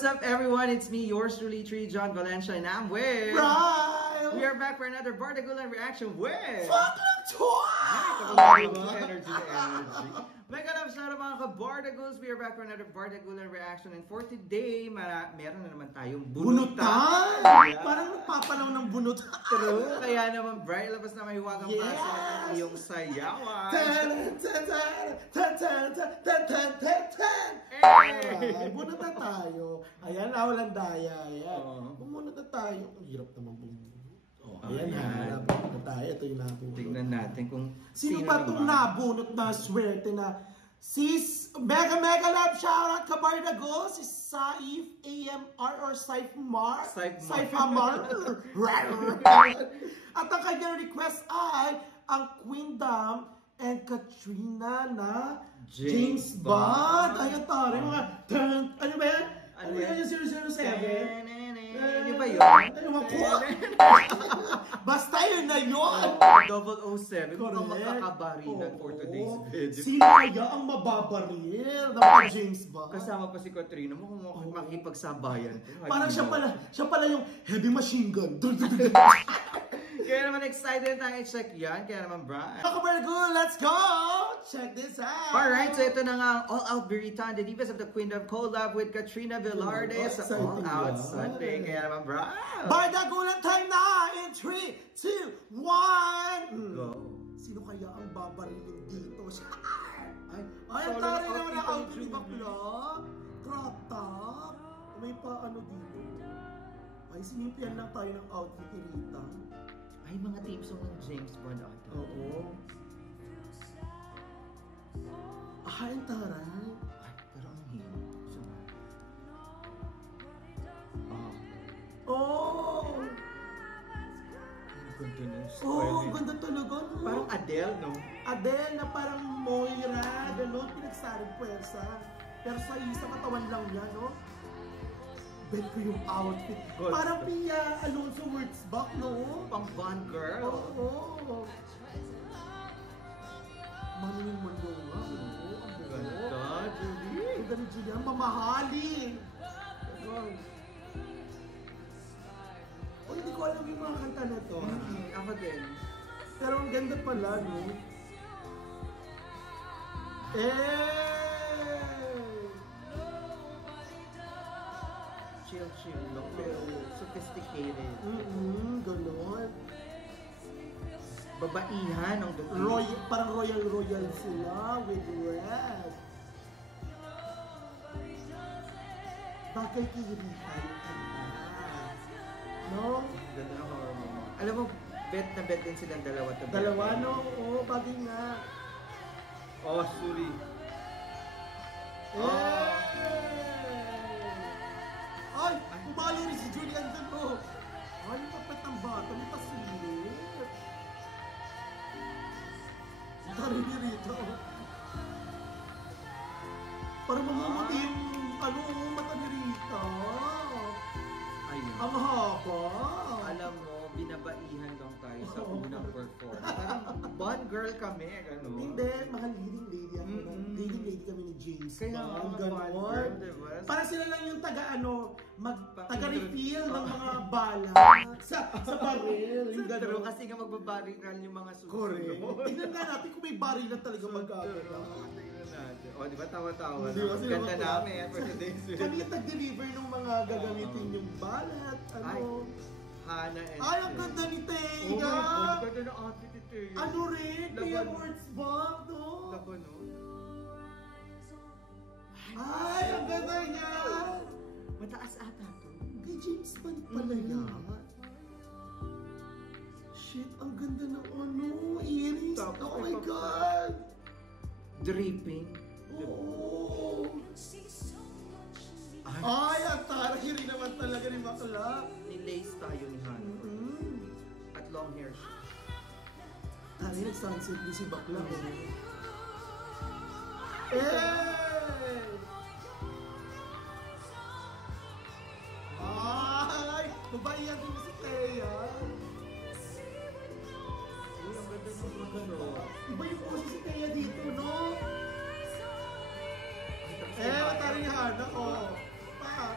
What's up, everyone? It's me, yours truly, John Valencia, and I'm with... Ryle! We are back for another Bardagulan reaction with... Fuck energy. May kalap sa mga ka-Bardaguls. We are back for another Bardagulan reaction. And for today, meron na naman tayong bunutan. Yeah. Parang nagpapalaw ng bunutan. True. Kaya naman, Bright, labas na mahiwagang basa ng iyong sayawan. Bunot na tayo. Ayan, walang daya. Ayan. Bumunot na tayo. Ang hirap naman bumunot. Ayan, nabunot na tayo. Ito yung nabunot. Tignan natin kung sino ba itong nabunot na swerte na mega love shoutout ka-Bardago, si Saif AMR or Saifmar. At ang kanyang request ay ang Queendom and Katrina na James Bond. Ayun tari, mga ano ba yan? Ano yan yung 007? Ano ba yun? Ano ako? Basta yun na yun! 007, mukhang magkakabarilan for today's video. Sino kaya ang mababaril ng James Bond? Kasama pa si Katrina, mukhang makikipagsabayan. Parang siya pala yung heavy machine gun. Kaya naman excited tayo i-check yan. Kaya naman, Brian. Bardago, let's go! Check this out! Alright, so ito na nga ang all-out Biritan, the Divas of the Queendom collab with Katrina Velarde sa All Out Sunday. Kaya naman, Brian. Bardago lang time na in 3, 2, 1! Go! Sino kaya ang babarilin dito? Ay, ang tari naman ang outfit ni Bakla. Crop top. May pa ano dito. Ay, sinimpian lang tayo ng outfit ni Rita. Ay, mga team song ng James Bond ata. Oo. Ang taray. Ay, pero ang hino. Oh! Ang ganda ng style. Oh, ang ganda talaga. No? Parang Adele, no? Adele na parang Moira. Ganon, pinagsaring pwersa. Pero sa katawan lang yan, no? Bet ko yung outfit. God. Parang Pia Alonso words back, no? Pang Bond girl. Oo. Maningin mo nga. Oo, ang ganda, Julie. Ang ganda, Julie. Ang mamahalin. Oh, hindi ko alam yung mga kanta na to. Ako din. Pero ang ganda pala, no? Chill lang, pero sophisticated. Ganon. Babaihan ang duty. Parang royal sila with red. Bagay kihirihan yung kanta. No? Ganda ng horror mo. Alam mo, bet na bet din silang dalawa to. Dalawa, no? Oo, bagay nga. Oh, sorry. Ay! Pumalo rin si Julian dun, oh! Ay, yung kapit ng bata, may pasilit. Dari ni Rita, oh. Parang mamumuti yung, mata ni Rita. Ayun. Ang haba. Alam mo, binabaihan lang tayo sa unang performance. Parang Bond girl kami, gano'n. Hindi, mahal leading lady ako. Leading lady kami ni James. Kaya ang Bond girl, diba? Para sila lang yung taga-refill ng mga bala sa baril. Yung gano'n. Kasi nga magbabarilan yung mga susunod. Correct. Tingnan nga natin kung may baril na talaga magkakita. Tingnan natin. O, di ba tawa-tawa? Diba, Ganda namin for today's video. Kami yung nag-deliver ng mga gagamitin yung balat. Hana and Ay, ang ganda ni Teya! Oh my God, ganda ng outfit ni Teya. Ano rin? Teya words bag, no? Laban, no? Ay, ang ganda niya! Mataas ata to. Kay James Bond pala yan. Shit, ang ganda ng earrings. Oh my God! Dripping. Oh! Ay, ang tarahiri naman talaga ni Bakla. Nilace tayo ni Hana. At long hair siya. Tari, nag-sunset din si Bakla. Ay! Babayan din si Teya. Uy, ang ganda ng mga Iba yung pose si Teya dito, no? Matari Hana, oh. Pa!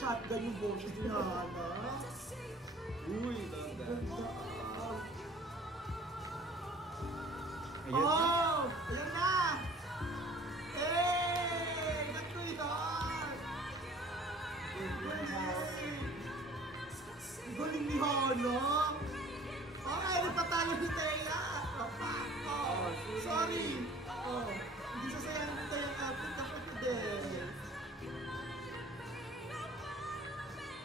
shotgun yung boses ni Hana. Uy, ganda. Ayan na. Oh! Ayan na! Eh! Ganito yun! Galing ni Hana! Okay, napatalo ni Thea! Oh, sorry! Oh, hindi sasayang ni Thea ang outfit kapag din.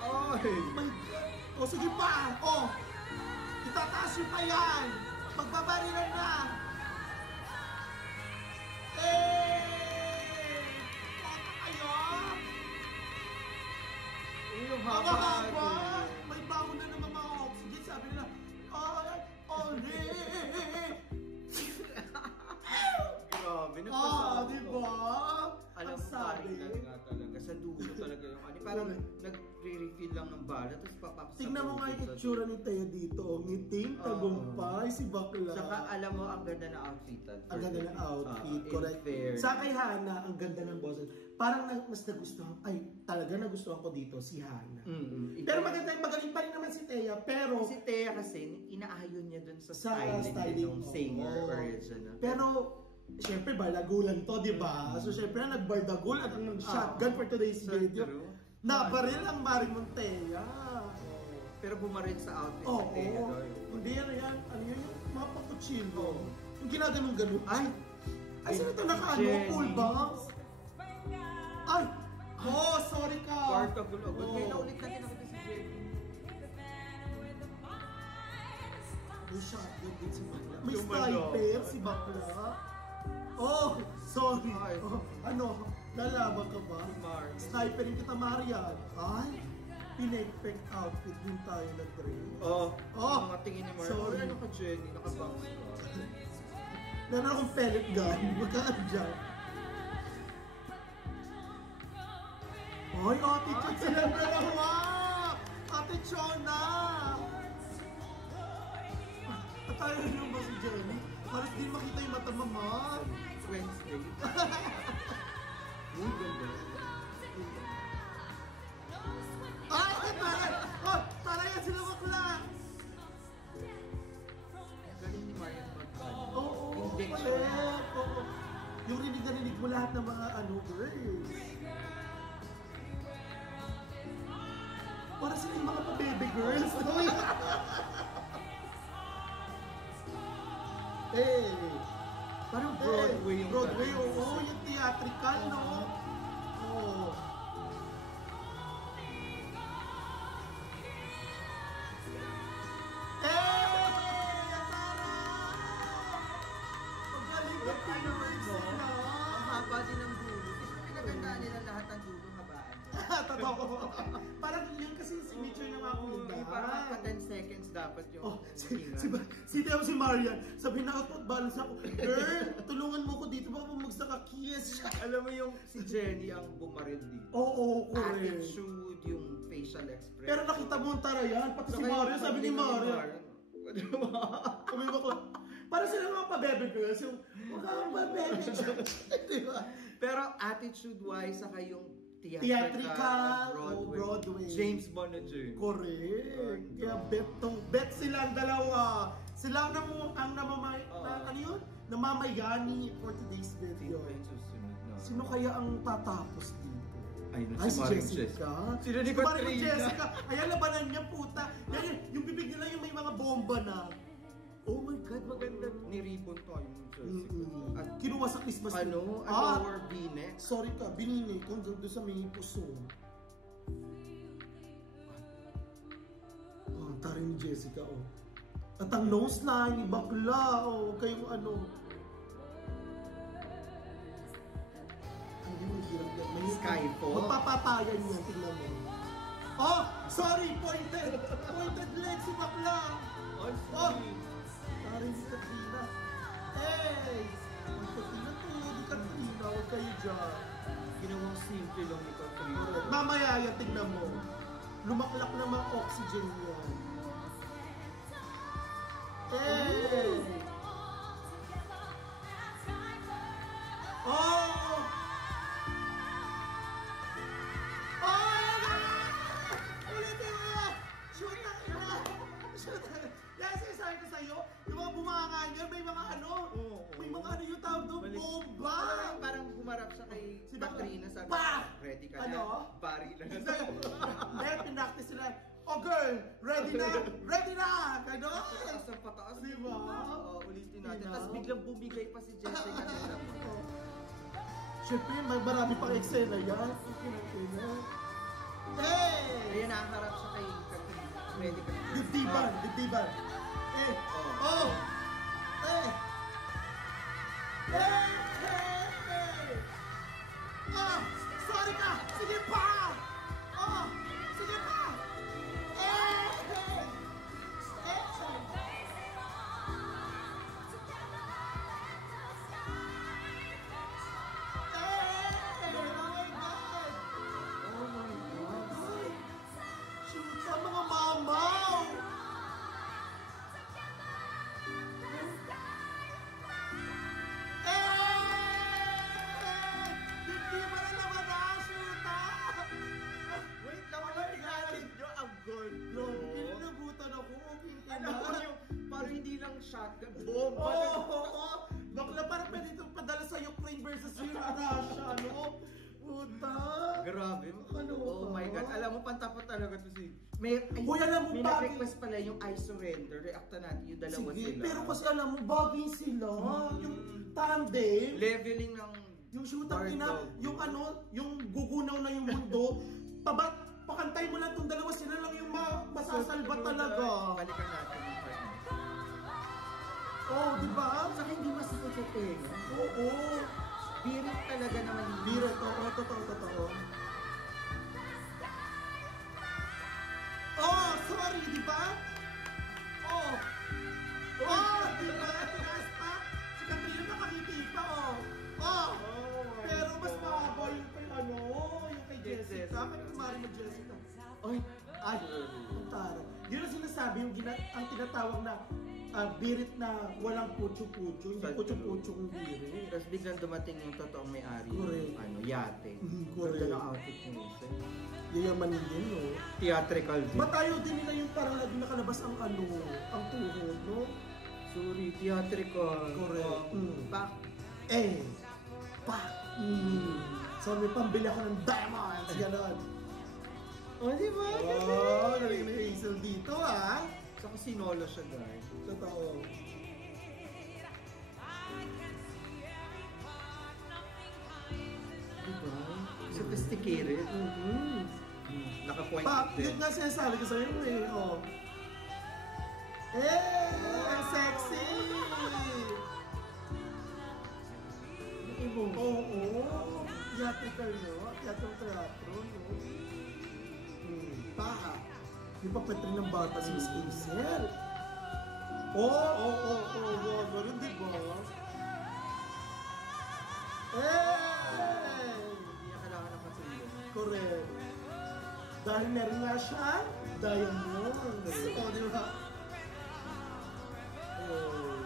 Ay! My God! Oh, sige pa! Oh! Itataas yung pa yan! Magbabarilan na! Eh! Baka kayo! Uy, yung Ang haba. haba! May bangon na naman mga oxygen. Sabi nila, ay! Ole! Grabe, Ah, nagpasabog. di ba? Alam mo, parang nga talaga. Sa dulo talaga yung ano. Parang nagre-refill lang ng bala, tapos papapasabog. Tignan mo nga yung itsura ni Thea dito. Oh, ngiting, tagumpay, si bakla. Saka alam mo, ang ganda na outfitan. Ang ganda ng outfit, correct. Fair. Sa kay Hana, ang ganda ng boses. Parang mas nagustuhan, talaga nagustuhan ko dito si Hana. Pero magaling pa rin naman si Thea, pero... Si Thea kasi, inaayon niya dun sa Sa styling ng singer oo. original. Pero, syempre, bardagulan to, di ba? So, syempre, nagbardagul at ang shotgun for today's So video. true. Nabaril ang Mari Montea. Pero bumaril sa outfit Oo. si Thea. Hindi yan, ano yun, yung mga pakuchilo. Yung ginaganong-ganon. Ay, saan ito naka-ano? Jenny. Full box? Ay! Oh, sorry ka! Partagul-agul. Ngayon na ulit natin nakita si Jenny. May shotgun din si Bakla. May Yung sniper si Bakla. Oh, sorry. Ay. Oh, ano, lalaban ka ba? Si Mari. Sniperin kita, Marian. Ay, pinekpek outfit din tayo na train. Oh, Oh, mga tingin ni Mari. sorry. Ano ka, Jenny? Nakabounce ka. Meron akong pellet gun. Magkaan dyan. Hoy, Ate Chot silang dalawa! Ate Chona! At tayo rin ba si Jenny? Para di makita yung mata mama. Wednesday. Uy, ganda. Ay, taray! Oh, taray yan sila bakla! Galing ni Marian mag-ano. Oo, Yung diction. correct. Oo. Yung rinig na rinig mo lahat ng mga girls. Para sila yung mga pa-baby girls. Hey! Parang Broadway yung Broadway, dating. oo. Yung theatrical, no? Oo. Hey! Atara! Magaling ka pinawag sila. Ang haba din ng dulo. Pinagandaan nila lahat ng dulo habaan. Totoo. Parang yun kasi yung signature ng mga kulinda. Parang pa 10 seconds dapat yung Oh, hinga. si Marian, sabi na out balance ako, girl, tulungan mo ko dito, baka bumagsak ka, kiss. Alam mo yung si Jenny ang bumaril dito. Oo, correct. Attitude, yung facial expression. Pero nakita mo ang tarayan, pati si Saka yung Marian, sabi ni Marian. Sabi mo ko, para sila mga pa-baby girls, yung, huwag kang pa-baby. Diba? Pero attitude-wise, saka yung Theatrical, Broadway. James Bond na James. Correct. Kaya bet silang dalawa. Sila ang ano yun? Namamayani for today's video. Sino kaya ang tatapos dito? Ay, Si Jessica. Sino ni Si Maring Katrina? Jessica. Ayan, labanan niya, puta. Yan, yung bibig nila yung may mga bomba na. Oh my God, maganda. Ni-ribbon tayo ng Jessica. At Kinuha sa Christmas tree. ano, lower V-neck. Sorry ka, binini ko doon sa may puso. Oh, ang tari ni Jessica, oh. At ang nose line, bakla, oh. Kayong ano. Hindi mo hirap yan. May Skyfall? Magpapatayan yan, tingnan mo. Oh, sorry, pointed. Pointed leg si bakla. Oh, tari ni Katrina. Hey! Ang Katrina to, di Katrina, huwag kayo dyan. Ginawang simple lang ni Katrina. Mamaya yan, tignan mo. Lumaklak na mga oxygen yan. Hey! Oh! Oh! humarap siya kay Katrina, sabi ready ka ano? na, bari lang. Then, pinaktis sila, oh girl, ready na, ready na! Ganon! Pataas ng pataas. Diba? Oo, ulitin natin. Tapos biglang bumigay pa si Jessica nila. Siyempre, may marami pang eksena yan. Hey! Ayan, nakaharap siya kay Katrina. Ready ka na. Dibdiban, dibdiban. Eh, oh! Eh! Eh! Eh! Ah! Sorry ka! Sige pa! Oh! Sige pa! Eh! Eh! Eh! Shoot, mga mamaw! Hindi ba na naman shoota? Wait lang, wala tingnan nyo. Ang gondo. Kinalabutan ako. Alam mo yung, parang hindi lang shotgun. Bomba. Oo! Bakla parang pwede itong padala sa Ukraine versus Russia, no? Puta! Grabe. Ano Oh ba? my God. Alam mo, pantapot talaga to si... May alam mo, bagay- nag-request pala yung I Surrender. Reacta natin yung dalawa Sige, sila. pero kasi alam mo, bagay sila. Yung tandem. Leveling ng... Yung shootang Hard ina, dog. yung ano, yung gugunaw na yung mundo. Pakantay mo lang itong dalawa, sila lang yung masasalba talaga. Balikan natin yung part na. Oh, di ba? Saka hindi masakit sa tenga. Oo. Birit talaga naman yung... Birat, oo, totoo. Oh, sorry, di ba? Oh. Oh, di ba? Tinaas pa. Si Katrina nakangiti pa, oh. Oh. Pero mas mahaba yung kay ano, yung kay Jessica. Kay kumari mo Jessica. Oy, ay, ang tara. Yun ang sinasabi, ang tinatawag na birit na walang putyo-putyo. Hindi putyo-putyo kung birit. Tapos biglang dumating yung totoong may-ari. Correct. Ano, yate. Correct. Ganda ng outfit niya. Yayaman din, no? Theatrical din. Matayo din nila yung parang lagi nakalabas ang ano, ang tuhod, no? Sorry, theatrical. Correct. Back. Eh! Pa! So may pambili ako ng diamonds, gano'n. Oh, di ba? Oh, narinig na yung Hazel dito, ah. Saka sinolo siya, guys. Totoo. Diba? Sophisticated. Naka-point Pa, din. yun nga sinasabi ko sa'yo, eh. Oh. Eh! Ang sexy! Oo. Theatrical, no? Teatro, no? Pa! Yung papatrin ng bata si Miss Hazel. Oo. Ganun, di ba? Eh! Hindi niya kailangan ng patuloy. Correct. Dahil meron nga siya, diamond. O, di ba? Oh.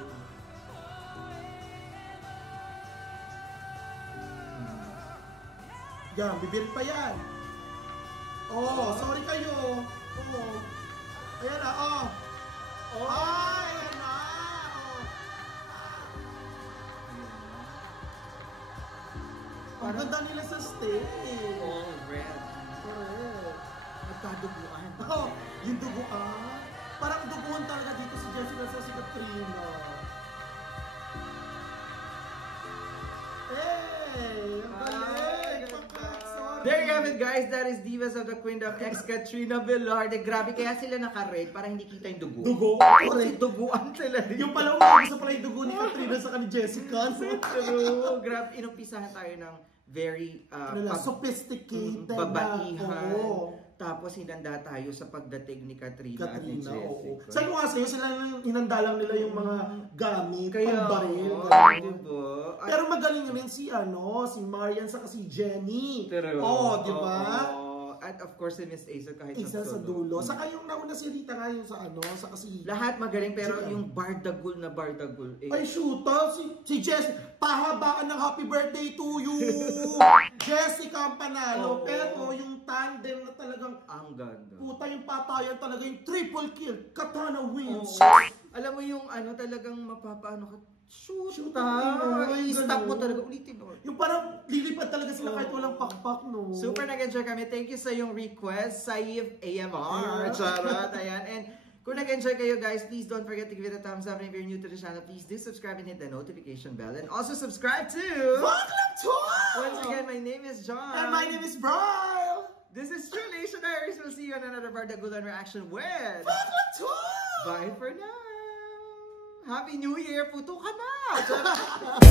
Yan, bibirit pa yan. Oh, sorry kayo. Oh. Ayan na, oh. Ay, ayan na. Oh. Ang ganda nila sa stage. All red. Correct. Nagkaduguan. Oh, yung duguan. Parang duguan talaga dito si Jessica sa si Katrina. Hey! Ang galing! Sorry! There you have it, guys. That is Divas of the Queendom X Katrina Velarde. Grabe, kaya sila naka-red para hindi kita yung dugo. Dugo? Kasi duguan sila dito. Yung pala gusto pala yung dugo ni Katrina sa ni Jessica. True. Grabe, inumpisahan tayo ng very sophisticated babaihan. Oo. Tapos hinanda tayo sa pagdating ni Katrina at ni Jessica. Sabi ko nga sa'yo, sila hinanda lang nila yung mga gamit, Kaya, pambaril. diba? Pero magaling rin si Marian saka si Jenny. True. Oh, di ba? At of course si Miss Acer kahit Isa sa dulo. Saka yung nauna si Rita nga yung sa saka si... lahat magaling pero yung Bardagul na Bardagul Ay, shoota! Si Jess, pahabaan ng happy birthday to you! Jessica ang panalo. Pero yung tandem na talagang... ang ganda. Puta yung patayan talaga yung triple kill. Katana wins. Alam mo yung talagang mapapaano ka, Shoot ta. ay, I-stop mo ganun. talaga. Ulitin mo. Yung parang lilipad talaga sila kahit walang pakpak, no? Super nag-enjoy kami. Thank you sa yung request, Saif AMR. Charot. Ayan. And kung nag-enjoy kayo, guys, please don't forget to give it a thumbs up. And if you're new to the channel, please do subscribe and hit the notification bell. And also subscribe to... Baklang Tour! Once again, my name is John. And my name is Brian! This is True Nation Diaries. We'll see you on another Bardagulan reaction with... Baklang Tour! Bye for now. Happy New Year. Puto ka na.